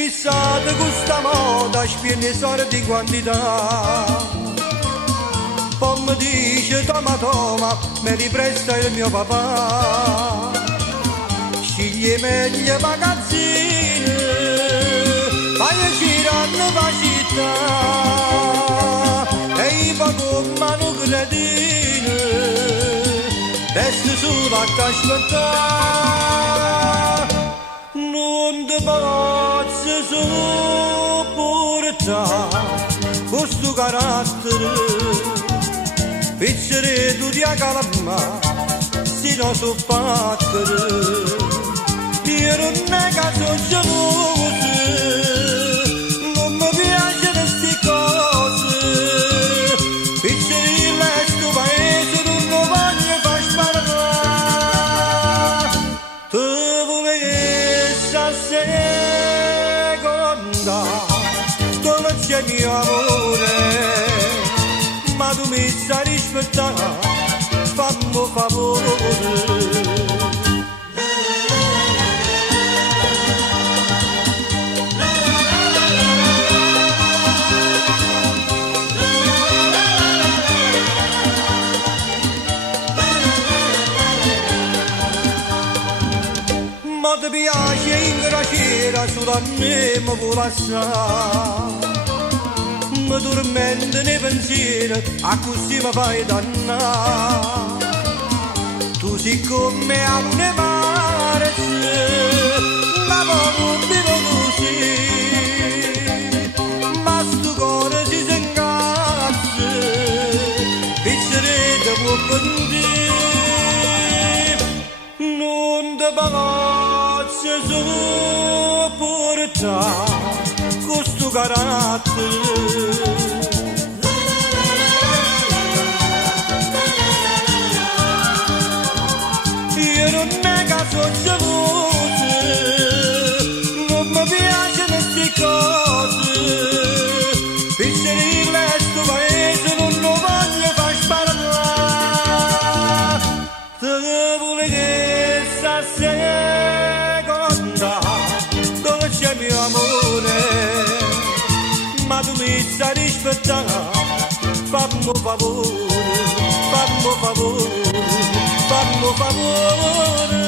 fissata con sta moda, spiene soldi in quantità. Poi mi dice toma toma, me li presta il mio papà. Sceglie meglio magazzine, vai a girare la città. E i poco mano credine, resto solo a aspettare. Non ti posso sopportare questo carattere, pizzere tu di calma, si non so battere. Io non è che sono geloso, non mi piacciono sti cose, pizzere il resto paese non lo voglio far sparare. Tu volessi a seconda, dove c'è mio amore, ma tu mi sai rispettare, fammi favore. Ma ti piace ingrasciare solo a me mi vuoi lasciare, mi tormenta nei pensieri, a così mi fai dannare. Tu siccome a lune mare, la voglio vivo così, ma sto cuore si ingazza, pizzerete può pentire, non ti posso sopportare questo carattere. Io non è che sono geloso, non mi piacciono sti cose, pizzere il resto paese non lo voglio far sparare. Te volessi a seconda, dove c'è mio amore, ma tu mi sai rispettare, fammi favore, fammi favore, fammi favore.